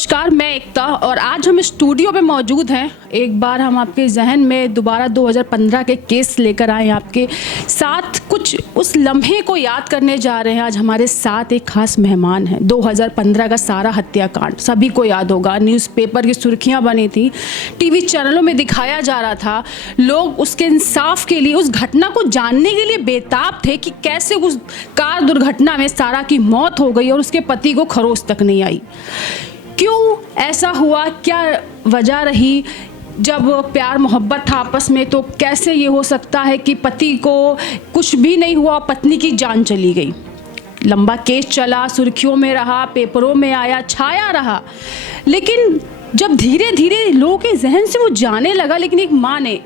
नमस्कार, मैं एकता और आज हम स्टूडियो में मौजूद हैं। एक बार हम आपके जहन में दोबारा 2015 के केस लेकर आए, आपके साथ कुछ उस लम्हे को याद करने जा रहे हैं। आज हमारे साथ एक खास मेहमान हैं। 2015 का सारा हत्याकांड सभी को याद होगा, न्यूज़पेपर की सुर्खियां बनी थी, टीवी चैनलों में दिखाया जा रहा था। लोग उसके इंसाफ के लिए, उस घटना को जानने के लिए बेताब थे कि कैसे उस कार दुर्घटना में सारा की मौत हो गई और उसके पति को खरोच तक नहीं आई। क्यों ऐसा हुआ, क्या वजह रही? जब प्यार मोहब्बत था आपस में तो कैसे ये हो सकता है कि पति को कुछ भी नहीं हुआ, पत्नी की जान चली गई? लंबा केस चला, सुर्खियों में रहा, पेपरों में आया, छाया रहा। लेकिन जब धीरे धीरे लोगों के जहन से वो जाने लगा, लेकिन एक माँ ने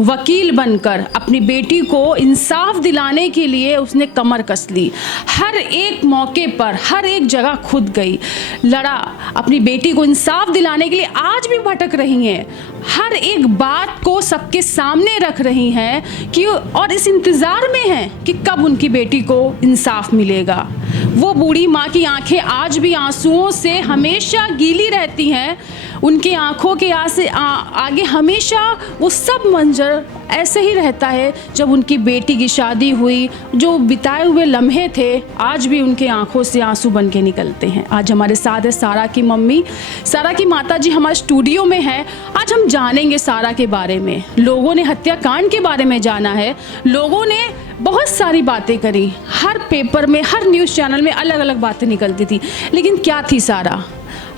वकील बनकर अपनी बेटी को इंसाफ दिलाने के लिए उसने कमर कस ली। हर एक मौके पर, हर एक जगह खुद गई, लड़ा अपनी बेटी को इंसाफ दिलाने के लिए। आज भी भटक रही हैं, हर एक बात को सबके सामने रख रही हैं कि और इस इंतज़ार में हैं कि कब उनकी बेटी को इंसाफ मिलेगा। वो बूढ़ी माँ की आंखें आज भी आंसुओं से हमेशा गीली रहती हैं। उनकी आंखों के आगे हमेशा वो सब मंजर ऐसे ही रहता है जब उनकी बेटी की शादी हुई। जो बिताए हुए लम्हे थे आज भी उनके आंखों से आंसू बन के निकलते हैं। आज हमारे साथ है सारा की मम्मी, सारा की माता जी हमारे स्टूडियो में है। आज हम जानेंगे सारा के बारे में। लोगों ने हत्याकांड के बारे में जाना है, लोगों ने बहुत सारी बातें करी, हर पेपर में, हर न्यूज़ चैनल में अलग अलग बातें निकलती थी। लेकिन क्या थी सारा?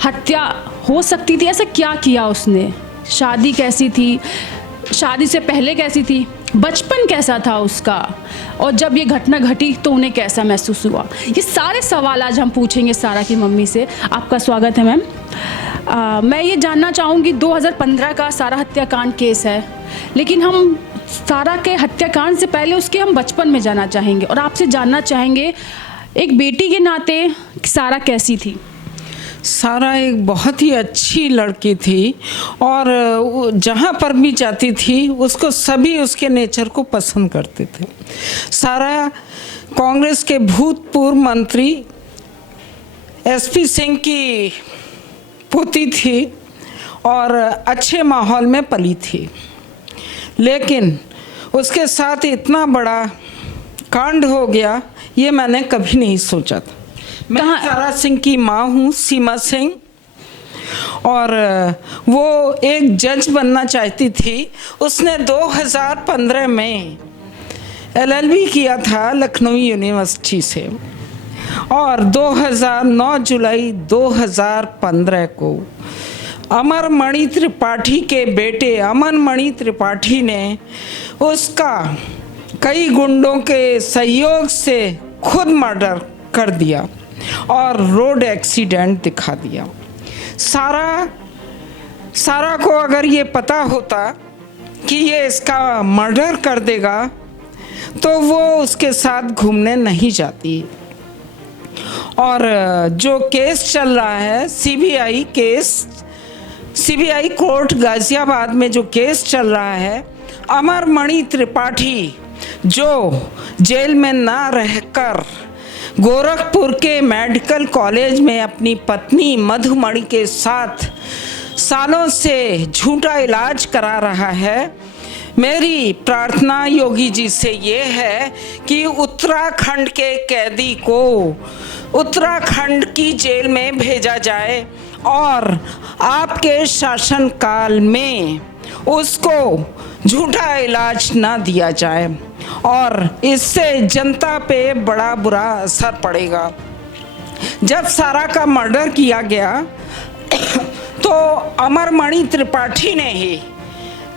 हत्या हो सकती थी, ऐसा क्या किया उसने? शादी कैसी थी, शादी से पहले कैसी थी, बचपन कैसा था उसका, और जब ये घटना घटी तो उन्हें कैसा महसूस हुआ? ये सारे सवाल आज हम पूछेंगे सारा की मम्मी से। आपका स्वागत है मैम। मैं ये जानना चाहूँगी, 2015 का सारा हत्याकांड केस है, लेकिन हम सारा के हत्याकांड से पहले उसके हम बचपन में जाना चाहेंगे और आपसे जानना चाहेंगे एक बेटी के नाते सारा कैसी थी? सारा एक बहुत ही अच्छी लड़की थी और जहाँ पर भी जाती थी उसको सभी उसके नेचर को पसंद करते थे। सारा कांग्रेस के भूतपूर्व मंत्री एसपी सिंह की पोती थी और अच्छे माहौल में पली थी, लेकिन उसके साथ इतना बड़ा कांड हो गया ये मैंने कभी नहीं सोचा था। मैं सारा सिंह की माँ हूँ, सीमा सिंह, और वो एक जज बनना चाहती थी। उसने 2015 में LLB किया था लखनऊ यूनिवर्सिटी से और 2009 जुलाई 2015 को अमर मणि त्रिपाठी के बेटे अमन मणि त्रिपाठी ने उसका कई गुंडों के सहयोग से खुद मर्डर कर दिया और रोड एक्सीडेंट दिखा दिया। सारा को अगर ये पता होता कि ये इसका मर्डर कर देगा तो वो उसके साथ घूमने नहीं जाती। और जो केस चल रहा है CBI case, CBI court Ghaziabad में जो केस चल रहा है, अमर मणि त्रिपाठी जो जेल में ना रहकर गोरखपुर के मेडिकल कॉलेज में अपनी पत्नी मधुमणि के साथ सालों से झूठा इलाज करा रहा है, मेरी प्रार्थना योगी जी से ये है कि उत्तराखंड के कैदी को उत्तराखंड की जेल में भेजा जाए और आपके शासनकाल में उसको झूठा इलाज ना दिया जाए और इससे जनता पे बड़ा बुरा असर पड़ेगा। जब सारा का मर्डर किया गया तो अमर मणि त्रिपाठी ने ही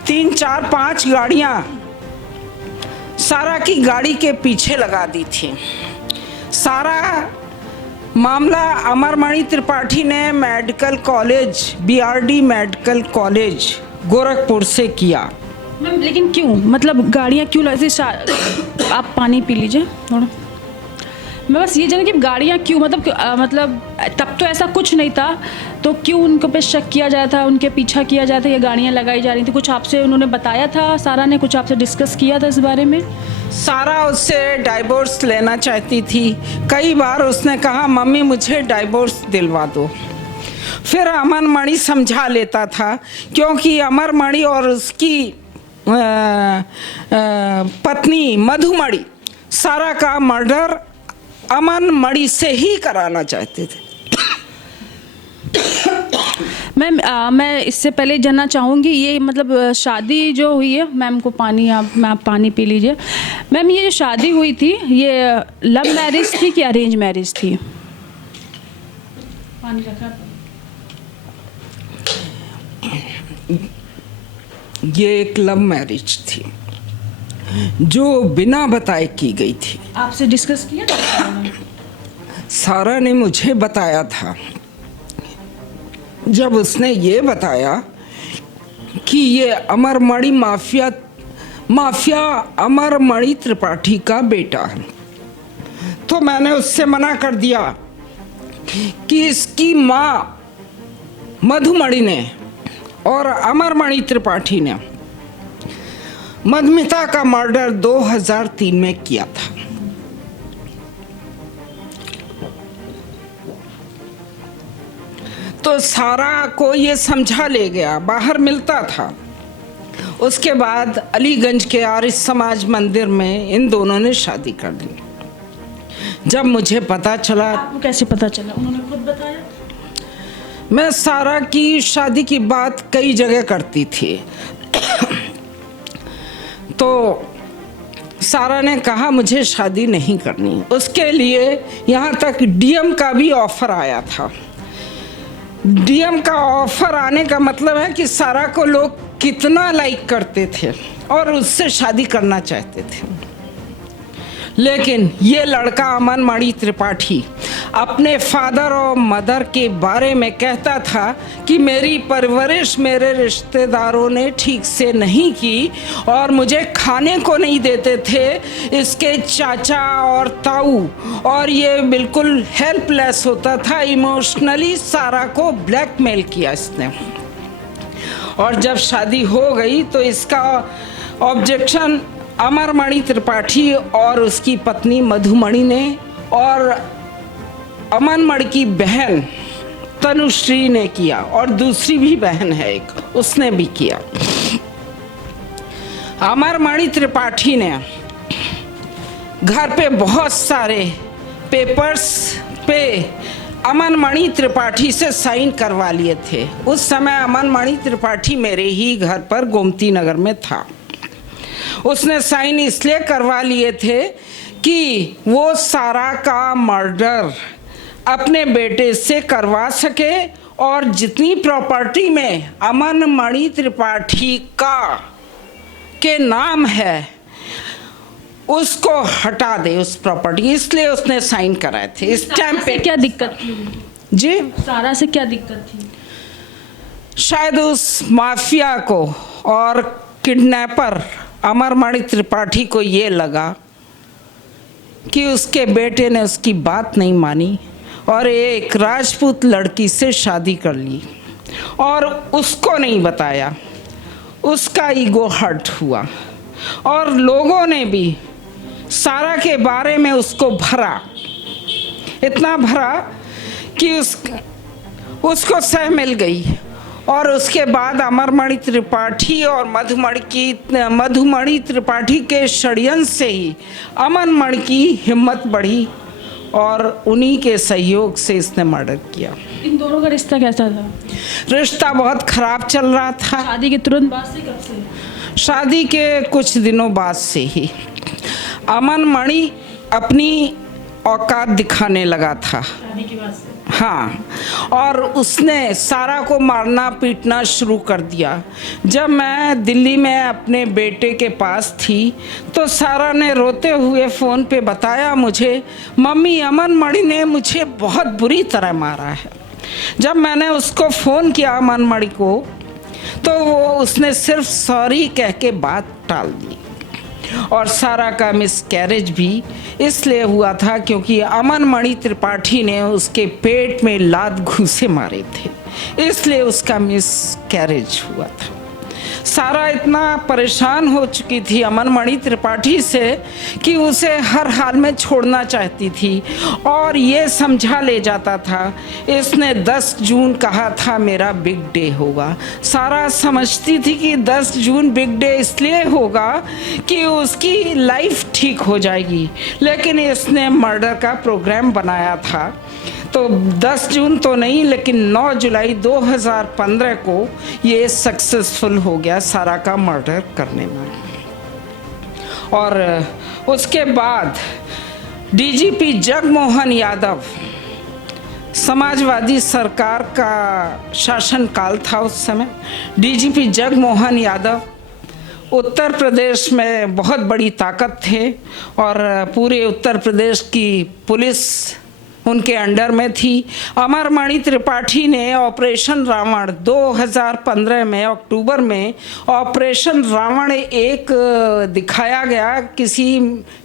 3, 4, 5 गाड़ियाँ सारा की गाड़ी के पीछे लगा दी थी। सारा मामला अमर मणि त्रिपाठी ने medical college BRD medical college Gorakhpur से किया। मैम लेकिन क्यों, मतलब गाड़ियाँ क्यों लगी? आप पानी पी लीजिए थोड़ा। मैं बस ये जाना कि गाड़ियाँ क्यों, मतलब तब तो ऐसा कुछ नहीं था, तो क्यों उनको पे शक किया जाता था, उनके पीछा किया जाता था, ये गाड़ियाँ लगाई जा रही थी? कुछ आपसे उन्होंने बताया था, सारा ने कुछ आपसे डिस्कस किया था इस बारे में? सारा उससे डाइवोर्स लेना चाहती थी। कई बार उसने कहा मम्मी मुझे डाइवोर्स दिलवा दो। फिर अमन मणि समझा लेता था, क्योंकि अमर मणि और उसकी पत्नी मधुमणि सारा का मर्डर अमन मणि से ही कराना चाहते थे। मैम मैं इससे पहले जानना चाहूँगी, ये मतलब शादी जो हुई है, मैम को पानी आप पानी पी लीजिए। मैम ये जो शादी हुई थी, ये लव मैरिज थी कि अरेंज मैरिज थी? पानी रखा। ये एक लव मैरिज थी जो बिना बताए की गई थी। आपसे डिस्कस किया था? सारा ने मुझे बताया था। जब उसने ये बताया कि ये अमर मणि माफिया अमर मणि त्रिपाठी का बेटा है, तो मैंने उससे मना कर दिया कि इसकी माँ मधुमणि ने और अमर मणि त्रिपाठी ने मधुमिता का मर्डर 2003 में किया था। तो सारा को ये समझा ले गया, बाहर मिलता था। उसके बाद अलीगंज के आर्य समाज मंदिर में इन दोनों ने शादी कर ली। जब मुझे पता चला। आपको कैसे पता चला? उन्होंने खुद बताया? मैं सारा की शादी की बात कई जगह करती थी तो सारा ने कहा मुझे शादी नहीं करनी। उसके लिए यहाँ तक डीएम का भी ऑफर आया था। डीएम का ऑफर आने का मतलब है कि सारा को लोग कितना लाइक करते थे और उससे शादी करना चाहते थे। लेकिन ये लड़का अमन मणि त्रिपाठी अपने फादर और मदर के बारे में कहता था कि मेरी परवरिश मेरे रिश्तेदारों ने ठीक से नहीं की और मुझे खाने को नहीं देते थे इसके चाचा और ताऊ, और ये बिल्कुल हेल्पलेस होता था। इमोशनली सारा को ब्लैकमेल किया इसने। और जब शादी हो गई तो इसका ऑब्जेक्शन अमर मणि त्रिपाठी और उसकी पत्नी मधुमणि ने और अमन मणि की बहन तनुश्री ने किया, और दूसरी भी बहन है एक, उसने भी किया। अमर मणि त्रिपाठी ने घर पे बहुत सारे पेपर्स पे अमन मणि त्रिपाठी से साइन करवा लिए थे। उस समय अमन मणि त्रिपाठी मेरे ही घर पर गोमती नगर में था। उसने साइन इसलिए करवा लिए थे कि वो सारा का मर्डर अपने बेटे से करवा सके और जितनी प्रॉपर्टी में अमन मणि त्रिपाठी के नाम है उसको हटा दे उस प्रॉपर्टी, इसलिए उसने साइन कराए थे। इस टाइम पे क्या दिक्कत थी जी? सारा से क्या दिक्कत थी? शायद उस माफिया को और किडनैपर अमर मणि त्रिपाठी को ये लगा कि उसके बेटे ने उसकी बात नहीं मानी और एक राजपूत लड़की से शादी कर ली और उसको नहीं बताया। उसका ईगो हर्ट हुआ और लोगों ने भी सारा के बारे में उसको भरा, इतना भरा कि उसको सह मिल गई। और उसके बाद अमर मणि त्रिपाठी और मधुमणि त्रिपाठी के षड्यंत्र से ही अमन मणि की हिम्मत बढ़ी और उन्हीं के सहयोग से इसने मर्डर किया। इन दोनों का रिश्ता कैसा था? रिश्ता बहुत खराब चल रहा था। शादी के तुरंत बाद से? कब से? शादी के कुछ दिनों बाद से ही अमन मणि अपनी औकात दिखाने लगा था। शादी के बाद से? हाँ, और उसने सारा को मारना पीटना शुरू कर दिया। जब मैं दिल्ली में अपने बेटे के पास थी तो सारा ने रोते हुए फ़ोन पे बताया मुझे, मम्मी अमन मणि ने मुझे बहुत बुरी तरह मारा है। जब मैंने उसको फ़ोन किया अमन मणि को तो उसने सिर्फ सॉरी कह के बात टाल दी। और सारा का मिसकैरेज भी इसलिए हुआ था क्योंकि अमन मणि त्रिपाठी ने उसके पेट में लात घूंसे मारे थे, इसलिए उसका मिसकैरेज हुआ था। सारा इतना परेशान हो चुकी थी अमन मणि त्रिपाठी से कि उसे हर हाल में छोड़ना चाहती थी और ये समझा ले जाता था। इसने 10 जून कहा था मेरा बिग डे होगा। सारा समझती थी कि 10 जून बिग डे इसलिए होगा कि उसकी लाइफ ठीक हो जाएगी, लेकिन इसने मर्डर का प्रोग्राम बनाया था। तो 10 जून तो नहीं, लेकिन 9 जुलाई 2015 को ये सक्सेसफुल हो गया सारा का मर्डर करने में। और उसके बाद डीजीपी जगमोहन यादव, समाजवादी सरकार का शासनकाल था उस समय, डीजीपी जगमोहन यादव उत्तर प्रदेश में बहुत बड़ी ताकत थे और पूरे उत्तर प्रदेश की पुलिस उनके अंडर में थी। अमर मणि त्रिपाठी ने ऑपरेशन रावण 2015 में अक्टूबर में ऑपरेशन रावण एक दिखाया गया किसी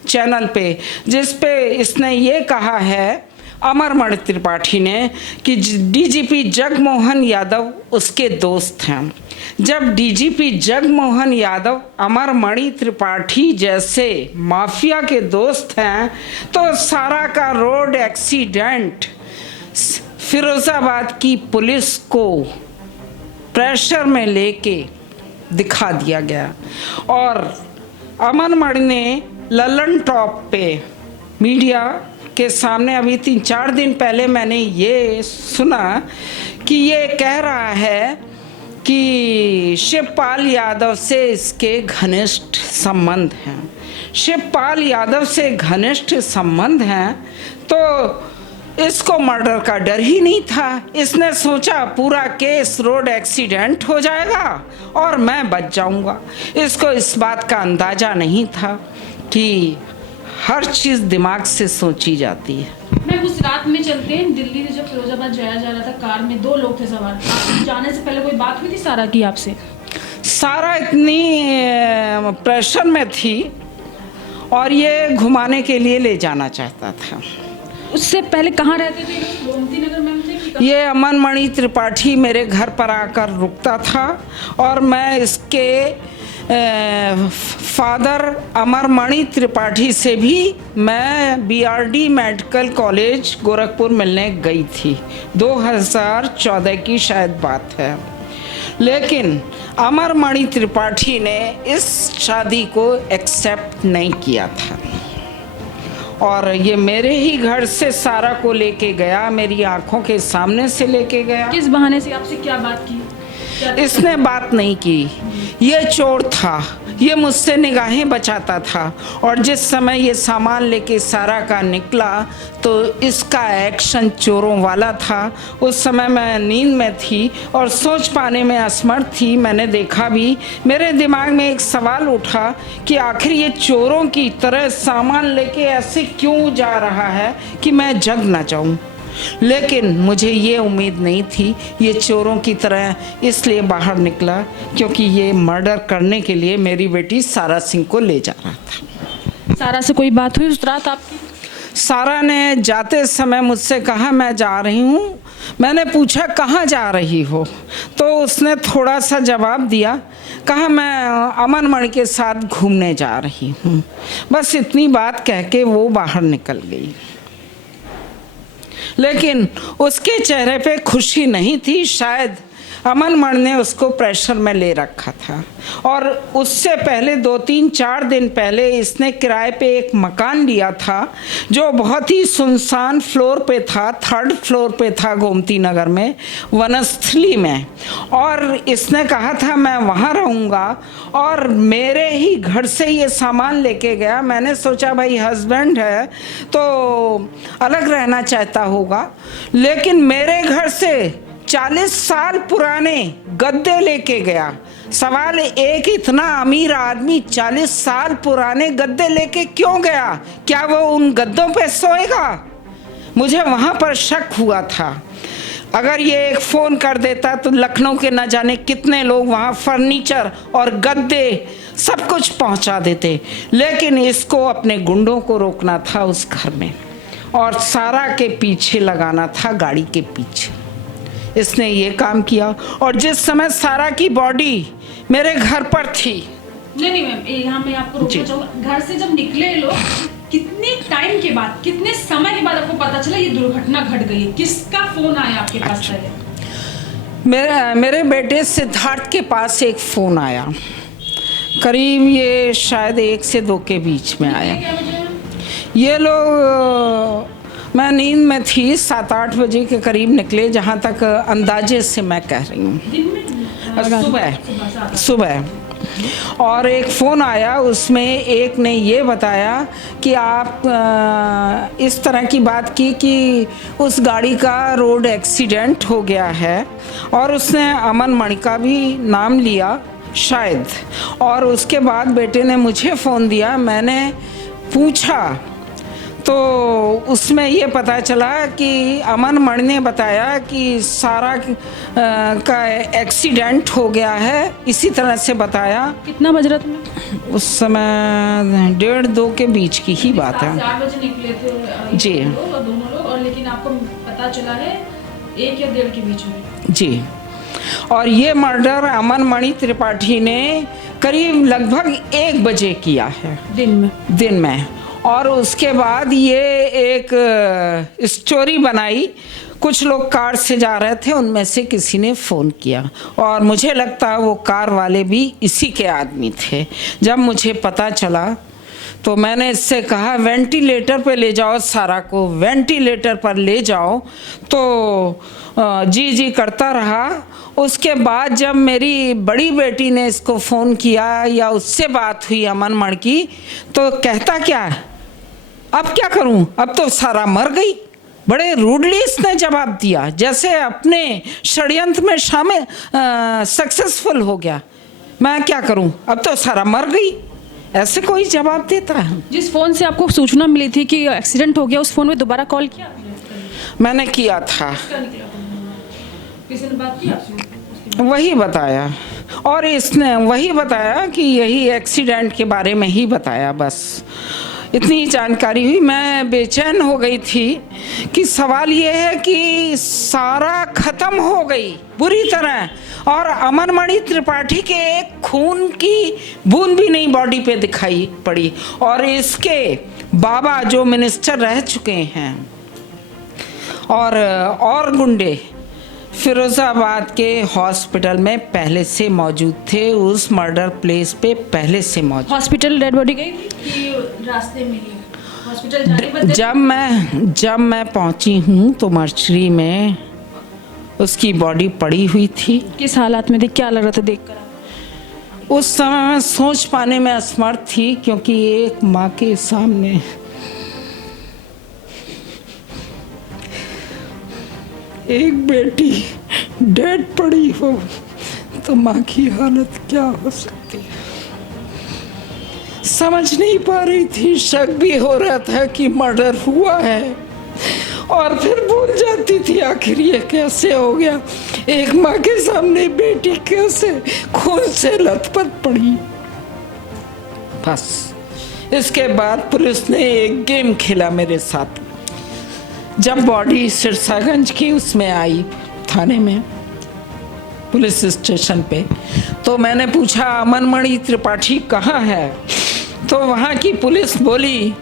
चैनल पे, जिस पे इसने ये कहा है अमर मणि त्रिपाठी ने कि डीजीपी जगमोहन यादव उसके दोस्त हैं। जब डीजीपी जगमोहन यादव अमर मणि त्रिपाठी जैसे माफिया के दोस्त हैं तो सारा का रोड एक्सीडेंट फिरोजाबाद की पुलिस को प्रेशर में लेके दिखा दिया गया और अमन मणि ने ललन टॉप पे मीडिया के सामने अभी 3-4 दिन पहले मैंने ये सुना कि ये कह रहा है कि शिवपाल यादव से इसके घनिष्ठ संबंध हैं। शिवपाल यादव से घनिष्ठ संबंध हैं तो इसको मर्डर का डर ही नहीं था। इसने सोचा पूरा केस रोड एक्सीडेंट हो जाएगा और मैं बच जाऊंगा। इसको इस बात का अंदाज़ा नहीं था कि हर चीज़ दिमाग से सोची जाती है। मैं उस रात में चलते हैं दिल्ली से जब फिरोजाबाद जाया जा रहा था, कार में 2 लोग थे सवार। जाने से पहले कोई बात हुई थी सारा की आपसे? सारा इतनी प्रेशर में थी और ये घुमाने के लिए ले जाना चाहता था। उससे पहले कहाँ रहते थे? गोमती नगर में थे? ये अमन मणि त्रिपाठी मेरे घर पर आकर रुकता था और मैं इसके फादर अमर मणि त्रिपाठी से भी मैं बीआरडी मेडिकल कॉलेज गोरखपुर मिलने गई थी। 2014 की शायद बात है, लेकिन अमर मणि त्रिपाठी ने इस शादी को एक्सेप्ट नहीं किया था और ये मेरे ही घर से सारा को लेके गया, मेरी आंखों के सामने से लेके गया। किस बहाने से? आपसे क्या बात की? इसने बात नहीं की। ये चोर था, ये मुझसे निगाहें बचाता था और जिस समय ये सामान लेके सारा का निकला तो इसका एक्शन चोरों वाला था। उस समय मैं नींद में थी और सोच पाने में असमर्थ थी। मैंने देखा भी, मेरे दिमाग में एक सवाल उठा कि आखिर ये चोरों की तरह सामान लेके ऐसे क्यों जा रहा है कि मैं जग ना जाऊं। लेकिन मुझे ये उम्मीद नहीं थी ये चोरों की तरह इसलिए बाहर निकला क्योंकि ये मर्डर करने के लिए मेरी बेटी सारा सिंह को ले जा रहा था। सारा से कोई बात हुई उस रात आपकी? सारा ने जाते समय मुझसे कहा मैं जा रही हूँ। मैंने पूछा कहाँ जा रही हो, तो उसने थोड़ा सा जवाब दिया, कहा मैं अमन मणि के साथ घूमने जा रही हूँ। बस इतनी बात कह के वो बाहर निकल गई, लेकिन उसके चेहरे पे खुशी नहीं थी। शायद अमन मणि ने उसको प्रेशर में ले रखा था और उससे पहले 2-3-4 दिन पहले इसने किराए पे एक मकान लिया था जो बहुत ही सुनसान फ्लोर पे था, 3rd फ्लोर पे था गोमती नगर में, वनस्थली में। और इसने कहा था मैं वहाँ रहूँगा और मेरे ही घर से ये सामान लेके गया। मैंने सोचा भाई हस्बैंड है तो अलग रहना चाहता होगा, लेकिन मेरे घर से 40 साल पुराने गद्दे लेके गया। सवाल एक इतना अमीर आदमी 40 साल पुराने गद्दे लेके क्यों गया? क्या वो उन गद्दों पे सोएगा? मुझे वहाँ पर शक हुआ था। अगर ये एक फ़ोन कर देता तो लखनऊ के न जाने कितने लोग वहाँ फर्नीचर और गद्दे सब कुछ पहुँचा देते, लेकिन इसको अपने गुंडों को रोकना था उस घर में और सारा के पीछे लगाना था, गाड़ी के पीछे। इसने ये काम किया। और जिस समय सारा की बॉडी मेरे घर पर थी, नहीं मैम, यहाँ मैं आपको रोकना चाहूँगा। घर से जब निकले लोग, कितने टाइम के बाद, कितने समय के बाद आपको पता चला ये दुर्घटना घट गई है? किसका फोन आया आपके पास पहले? मेरे बेटे सिद्धार्थ के पास एक फ़ोन आया, करीब ये शायद 1 से 2 के बीच में आया। क्या वजह है? ये लोग, मैं नींद में थी, 7-8 बजे के करीब निकले, जहाँ तक अंदाजे से मैं कह रही हूँ, दिन में? सुबह। और एक फ़ोन आया, उसमें एक ने ये बताया कि आप इस तरह की बात की कि उस गाड़ी का रोड एक्सीडेंट हो गया है, और उसने अमन मणि का भी नाम लिया शायद। और उसके बाद बेटे ने मुझे फ़ोन दिया, मैंने पूछा तो उसमें ये पता चला कि अमन मणि ने बताया कि सारा का एक्सीडेंट हो गया है, इसी तरह से बताया। कितना बज रहा था? उस समय 1:30-2 के बीच की ही बात है। 4 बजे निकले थे जी। दोनों लोग, और लेकिन आपको पता चला है 1 या 1:30 के बीच में? जी। और ये मर्डर अमन मणि त्रिपाठी ने करीब लगभग 1 बजे किया है, दिन में। और उसके बाद ये एक स्टोरी बनाई, कुछ लोग कार से जा रहे थे, उनमें से किसी ने फ़ोन किया, और मुझे लगता है वो कार वाले भी इसी के आदमी थे। जब मुझे पता चला तो मैंने इससे कहा वेंटिलेटर पे ले जाओ सारा को, वेंटिलेटर पर ले जाओ। तो जी जी करता रहा। उसके बाद जब मेरी बड़ी बेटी ने इसको फ़ोन किया या उससे बात हुई अमन मणि की, तो कहता क्या, अब क्या करूं, अब तो सारा मर गई। बड़े रूडली इसने जवाब दिया, जैसे अपने षड्यंत्र में शामिल सक्सेसफुल हो गया। मैं क्या करूं, अब तो सारा मर गई, ऐसे कोई जवाब देता है? जिस फोन से आपको सूचना मिली थी कि एक्सीडेंट हो गया, उस फोन में दोबारा कॉल किया? मैंने किया था। किसी ने बात की आपसे? वही बताया, और इसने वही बताया कि यही एक्सीडेंट के बारे में ही बताया, बस इतनी जानकारी हुई। मैं बेचैन हो गई थी कि सवाल ये है कि सारा खत्म हो गई बुरी तरह, और अमन मणि त्रिपाठी के एक खून की बूंद भी नहीं बॉडी पे दिखाई पड़ी। और इसके बाबा जो मिनिस्टर रह चुके हैं, और गुंडे फिरोजाबाद के हॉस्पिटल में पहले से मौजूद थे, उस मर्डर प्लेस पे पहले से मौजूद। हॉस्पिटल डेड बॉडी गई कि रास्ते में ही हॉस्पिटल जाने पर? जब मैं पहुंची हूँ तो मर्चरी में उसकी बॉडी पड़ी हुई थी। किस हालात में थी, क्या लग रहा था देखकर? उस समय मैं सोच पाने में असमर्थ थी, क्योंकि एक माँ के सामने एक बेटी डेड पड़ी हो तो माँ की हालत क्या हो सकती है, समझ नहीं पा रही थी। शक भी हो रहा था कि मर्डर हुआ है, और फिर भूल जाती थी आखिर ये कैसे हो गया। एक माँ के सामने बेटी कैसे खून से लथपथ पड़ी। बस इसके बाद पुलिस ने एक गेम खेला मेरे साथ। जब बॉडी सिरसागंज की उसमें आई थाने में, पुलिस स्टेशन पे, तो मैंने पूछा अमन मणि त्रिपाठी कहाँ है? तो वहाँ की पुलिस बोली,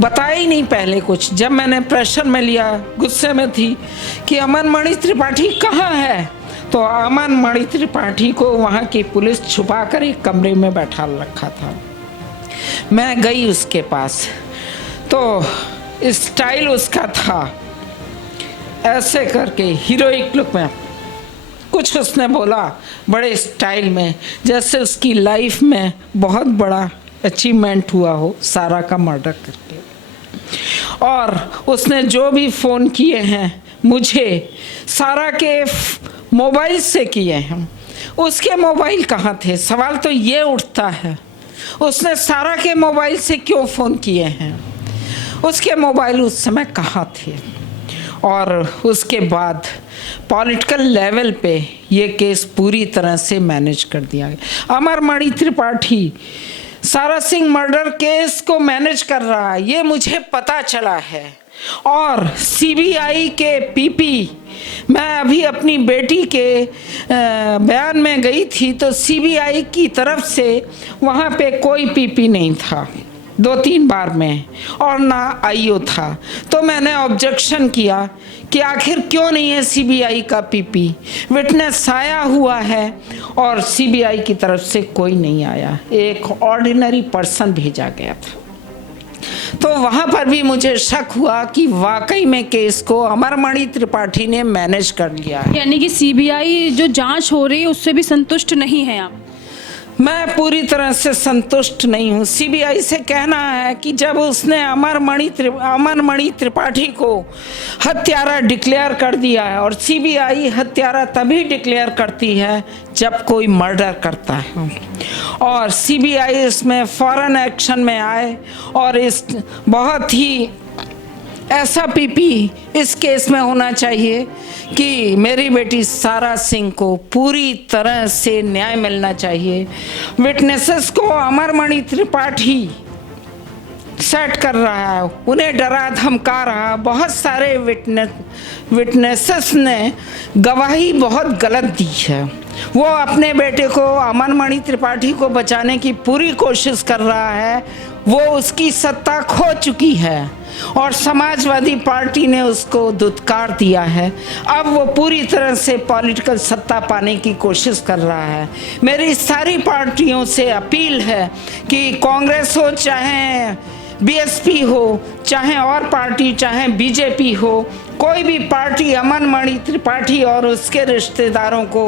बताया ही नहीं पहले कुछ। जब मैंने प्रेशर में लिया, गुस्से में थी कि अमन मणि त्रिपाठी कहाँ है, तो अमन मणि त्रिपाठी को वहाँ की पुलिस छुपा कर एक कमरे में बैठा रखा था। मैं गई उसके पास, तो स्टाइल उसका था ऐसे करके हीरोइक लुक में, कुछ उसने बोला बड़े स्टाइल में, जैसे उसकी लाइफ में बहुत बड़ा अचीवमेंट हुआ हो सारा का मर्डर करके। और उसने जो भी फ़ोन किए हैं मुझे, सारा के मोबाइल से किए हैं। उसके मोबाइल कहाँ थे, सवाल तो ये उठता है। उसने सारा के मोबाइल से क्यों फ़ोन किए हैं, उसके मोबाइल उस समय कहाँ थे? और उसके बाद पॉलिटिकल लेवल पे ये केस पूरी तरह से मैनेज कर दिया गया। अमन मणि त्रिपाठी सारा सिंह मर्डर केस को मैनेज कर रहा है, ये मुझे पता चला है। और सीबीआई के पीपी, मैं अभी अपनी बेटी के बयान में गई थी तो सीबीआई की तरफ से वहाँ पे कोई पीपी नहीं था 2-3 बार में, और ना आईओ था। तो मैंने ऑब्जेक्शन किया कि आखिर क्यों नहीं है सीबीआई का पीपी, विटनेस आया हुआ है और सीबीआई की तरफ से कोई नहीं आया, एक ऑर्डिनरी पर्सन भेजा गया था। तो वहाँ पर भी मुझे शक हुआ कि वाकई में केस को अमरमणि त्रिपाठी ने मैनेज कर लिया है। यानी कि सीबीआई जो जांच हो रही है उससे भी संतुष्ट नहीं है आप? मैं पूरी तरह से संतुष्ट नहीं हूँ। सीबीआई से कहना है कि जब उसने अमरमणि त्रिपाठी को हत्यारा डिक्लेयर कर दिया है, और सीबीआई हत्यारा तभी डिक्लेयर करती है जब कोई मर्डर करता है, और सीबीआई इसमें फौरन एक्शन में आए और इस बहुत ही ऐसा पीपी इस केस में होना चाहिए कि मेरी बेटी सारा सिंह को पूरी तरह से न्याय मिलना चाहिए। विटनेसेस को अमरमणि त्रिपाठी सेट कर रहा है, उन्हें डरा धमका रहा। बहुत सारे विटनेसेस ने गवाही बहुत गलत दी है। वो अपने बेटे को, अमरमणि त्रिपाठी को बचाने की पूरी कोशिश कर रहा है। वो उसकी सत्ता खो चुकी है और समाजवादी पार्टी ने उसको दुत्कार दिया है। अब वो पूरी तरह से पॉलिटिकल सत्ता पाने की कोशिश कर रहा है। मेरी सारी पार्टियों से अपील है कि कांग्रेस हो, चाहे बीएसपी हो, चाहे और पार्टी, चाहे बीजेपी हो, कोई भी पार्टी अमरमणि त्रिपाठी और उसके रिश्तेदारों को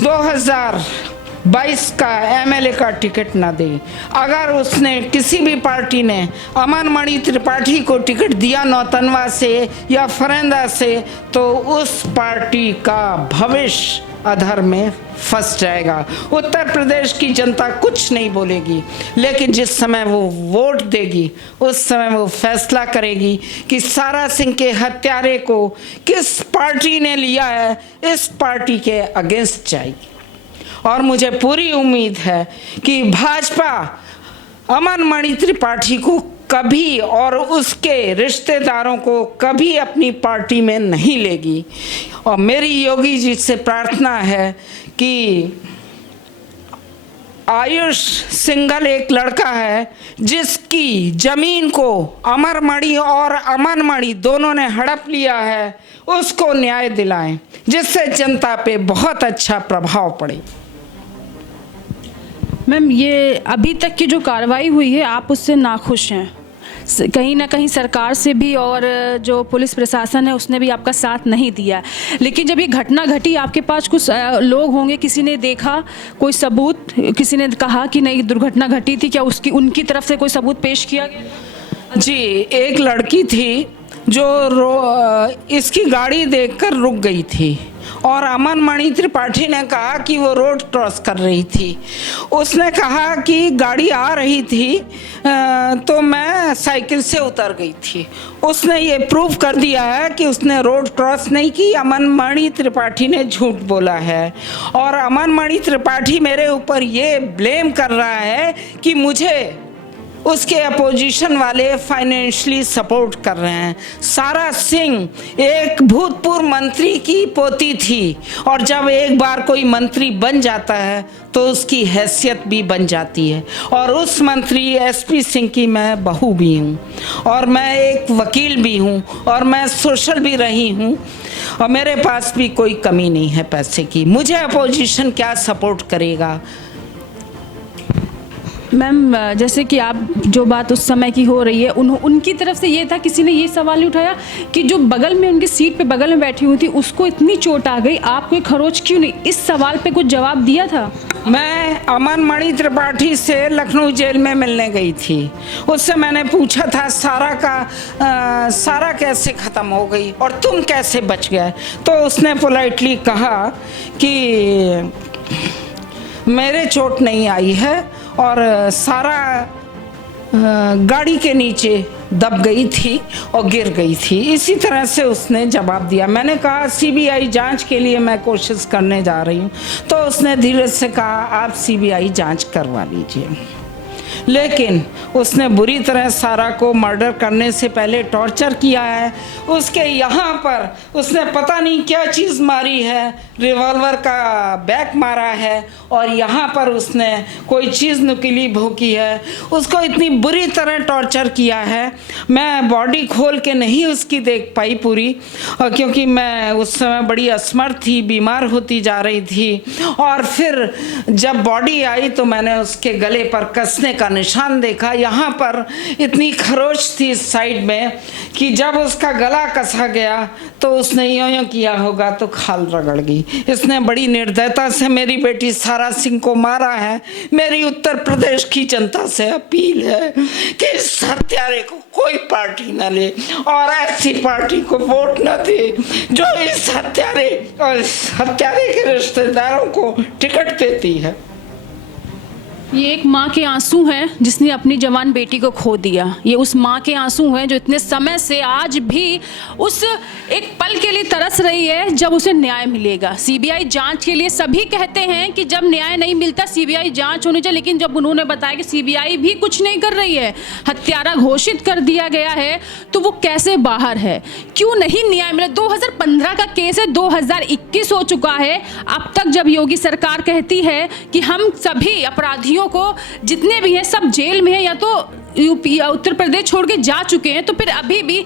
2022 का एमएलए का टिकट ना दे। अगर उसने, किसी भी पार्टी ने अमरमणि त्रिपाठी को टिकट दिया नौतनवा से या फरेंदा से, तो उस पार्टी का भविष्य अधर में फंस जाएगा। उत्तर प्रदेश की जनता कुछ नहीं बोलेगी, लेकिन जिस समय वो वोट देगी उस समय वो फैसला करेगी कि सारा सिंह के हत्यारे को किस पार्टी ने लिया है, इस पार्टी के अगेंस्ट जाएगी। और मुझे पूरी उम्मीद है कि भाजपा अमरमणि त्रिपाठी को कभी और उसके रिश्तेदारों को कभी अपनी पार्टी में नहीं लेगी। और मेरी योगी जी से प्रार्थना है कि आयुष सिंघल एक लड़का है जिसकी जमीन को अमरमणि और अमनमणि दोनों ने हड़प लिया है, उसको न्याय दिलाएं, जिससे जनता पे बहुत अच्छा प्रभाव पड़े। मैम, ये अभी तक की जो कार्रवाई हुई है, आप उससे नाखुश हैं? कहीं ना कहीं सरकार से भी और जो पुलिस प्रशासन है उसने भी आपका साथ नहीं दिया। लेकिन जब ये घटना घटी, आपके पास कुछ लोग होंगे, किसी ने देखा, कोई सबूत, किसी ने कहा कि नहीं दुर्घटना घटी थी, क्या उसकी उनकी तरफ से कोई सबूत पेश किया गया? जी, एक लड़की थी जो इसकी गाड़ी देखकर रुक गई थी और अमरमणि त्रिपाठी ने कहा कि वो रोड क्रॉस कर रही थी। उसने कहा कि गाड़ी आ रही थी तो मैं साइकिल से उतर गई थी। उसने ये प्रूव कर दिया है कि उसने रोड क्रॉस नहीं की। अमरमणि त्रिपाठी ने झूठ बोला है और अमरमणि त्रिपाठी मेरे ऊपर ये ब्लेम कर रहा है कि मुझे उसके अपोजिशन वाले फाइनेंशियली सपोर्ट कर रहे हैं। सारा सिंह एक भूतपूर्व मंत्री की पोती थी और जब एक बार कोई मंत्री बन जाता है तो उसकी हैसियत भी बन जाती है। और उस मंत्री एसपी सिंह की मैं बहू भी हूँ और मैं एक वकील भी हूँ और मैं सोशल भी रही हूँ और मेरे पास भी कोई कमी नहीं है पैसे की। मुझे अपोजिशन क्या सपोर्ट करेगा? मैम, जैसे कि आप जो बात उस समय की हो रही है, उनकी तरफ से ये था, किसी ने ये सवाल नहीं उठाया कि जो बगल में उनकी सीट पे बगल में बैठी हुई थी उसको इतनी चोट आ गई, आप कोई खरोच क्यों नहीं? इस सवाल पे कुछ जवाब दिया था? मैं अमरमणि त्रिपाठी से लखनऊ जेल में मिलने गई थी। उससे मैंने पूछा था सारा कैसे ख़त्म हो गई और तुम कैसे बच गए? तो उसने पोलाइटली कहा कि मेरे चोट नहीं आई है और सारा गाड़ी के नीचे दब गई थी और गिर गई थी। इसी तरह से उसने जवाब दिया। मैंने कहा सीबीआई जांच के लिए मैं कोशिश करने जा रही हूँ, तो उसने धीरे से कहा आप सीबीआई जांच करवा लीजिए। लेकिन उसने बुरी तरह सारा को मर्डर करने से पहले टॉर्चर किया है। उसके यहाँ पर उसने पता नहीं क्या चीज़ मारी है, रिवॉल्वर का बैक मारा है और यहाँ पर उसने कोई चीज़ नुकीली भोंकी है। उसको इतनी बुरी तरह टॉर्चर किया है। मैं बॉडी खोल के नहीं उसकी देख पाई पूरी, क्योंकि मैं उस समय बड़ी असमर्थ थी, बीमार होती जा रही थी। और फिर जब बॉडी आई तो मैंने उसके गले पर कसने का निशान देखा। यहाँ पर इतनी खरोच थी इस साइड में कि जब उसका गला कसा गया तो उसने यूं यूं किया होगा तो खाल रगड़ गई। इसने बड़ी निर्दयता से मेरी बेटी सारा सिंह को मारा है। मेरी उत्तर प्रदेश की जनता से अपील है कि इस हत्यारे को कोई पार्टी न ले और ऐसी पार्टी को वोट न दे जो इस हत्यारे और इस हत्यारे के रिश्तेदारों को टिकट देती है। ये एक माँ के आंसू हैं जिसने अपनी जवान बेटी को खो दिया। ये उस माँ के आंसू हैं जो इतने समय से आज भी उस एक पल के लिए तरस रही है जब उसे न्याय मिलेगा। सीबीआई जांच के लिए सभी कहते हैं कि जब न्याय नहीं मिलता सीबीआई जांच होनी चाहिए, लेकिन जब उन्होंने बताया कि सीबीआई भी कुछ नहीं कर रही है, हत्यारा घोषित कर दिया गया है, तो वो कैसे बाहर है? क्यों नहीं न्याय मिला? 2015 का केस है, 2021 हो चुका है। अब तक जब योगी सरकार कहती है कि हम सभी अपराधियों को जितने भी हैं सब जेल में हैं या तो यूपी या उत्तर प्रदेश छोड़ के जा चुके हैं, तो फिर अभी भी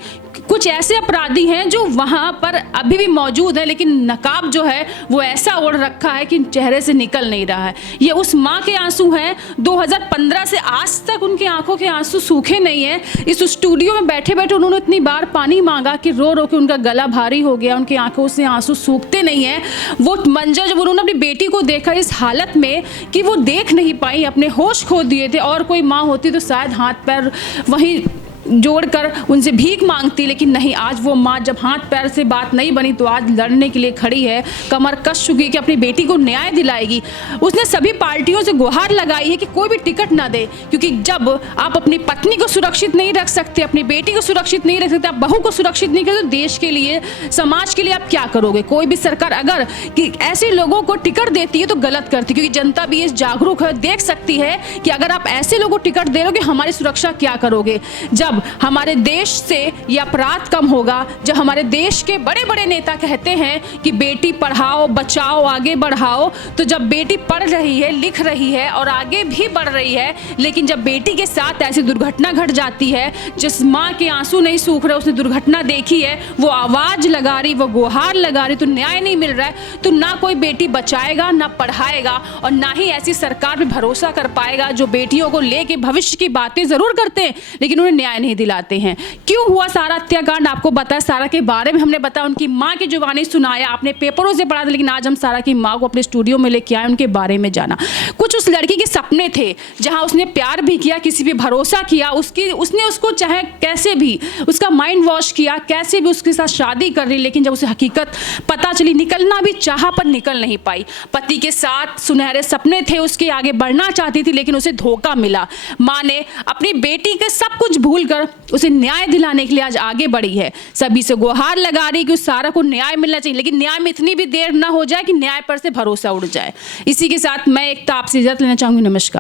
कुछ ऐसे अपराधी हैं जो वहाँ पर अभी भी मौजूद है, लेकिन नकाब जो है वो ऐसा ओढ़ रखा है कि चेहरे से निकल नहीं रहा है। ये उस माँ के आंसू हैं। 2015 से आज तक उनकी आंखों के आंसू सूखे नहीं हैं। इस स्टूडियो में बैठे बैठे उन्होंने इतनी बार पानी मांगा कि रो रो के उनका गला भारी हो गया, उनकी आंखों से आंसू सूखते नहीं हैं। वो मंजर जब उन्होंने अपनी बेटी को देखा इस हालत में कि वो देख नहीं पाई, अपने होश खो दिए थे, और कोई माँ होती तो शायद हाथ पैर वहीं जोड़कर उनसे भीख मांगती, लेकिन नहीं। आज वो माँ जब हाथ पैर से बात नहीं बनी तो आज लड़ने के लिए खड़ी है, कमर कस चुकी है कि अपनी बेटी को न्याय दिलाएगी। उसने सभी पार्टियों से गुहार लगाई है कि कोई भी टिकट ना दे, क्योंकि जब आप अपनी पत्नी को सुरक्षित नहीं रख सकते, अपनी बेटी को सुरक्षित नहीं रख सकते, आप बहू को सुरक्षित नहीं करते, तो देश के लिए, समाज के लिए आप क्या करोगे? कोई भी सरकार अगर कि ऐसे लोगों को टिकट देती है तो गलत करती, क्योंकि जनता भी इस जागरूक है, देख सकती है कि अगर आप ऐसे लोगों को टिकट दे रहे हो, हमारी सुरक्षा क्या करोगे? जब हमारे देश से ये अपराध कम होगा, जब हमारे देश के बड़े बड़े नेता कहते हैं कि बेटी पढ़ाओ, बचाओ, आगे बढ़ाओ, तो जब बेटी पढ़ रही है, लिख रही है और आगे भी बढ़ रही है, लेकिन जब बेटी के साथ ऐसी दुर्घटना घट जाती है, जिस माँ के आंसू नहीं सूख रहे, उसने दुर्घटना देखी है, वो आवाज लगा रही, वो गुहार लगा रही, तो न्याय नहीं मिल रहा है, तो ना कोई बेटी बचाएगा, ना पढ़ाएगा, और ना ही ऐसी सरकार पे भरोसा कर पाएगा जो बेटियों को लेके भविष्य की बातें जरूर करते हैं लेकिन उन्हें न्याय नहीं दिलाते हैं। क्यों हुआ सारा हत्याकांड आपको बताया, सारा के बारे में हमने बताया, उनकी माँ की जुबानी सुनाया, आपने पेपरों से पढ़ा था, लेकिन आज हम सारा की माँ को अपने स्टूडियो में लेके आए, उनके बारे में जाना। कुछ उस लड़की के सपने थे जहां उसने प्यार भी किया, किसी पे भरोसा किया, उसने उसको चाहे कैसे भी उसका माइंड वॉश किया, कैसे भी उसके साथ शादी कर ली, लेकिन जब उसे हकीकत पता चली, निकलना भी चाहा पर निकल नहीं पाई। पति के साथ सुनहरे सपने थे, उसके आगे बढ़ना चाहती थी, लेकिन उसे धोखा मिला। माँ ने अपनी बेटी के सब कुछ भूलकर उसे न्याय दिलाने के लिए आज आगे बढ़ी है, सभी से गुहार लगा रही कि उस सारा को न्याय मिलना चाहिए, लेकिन न्याय में इतनी भी देर ना हो जाए कि न्याय पर से भरोसा उड़ जाए। इसी के साथ मैं एक आपसे इजाजत लेना चाहूंगी। नमस्कार।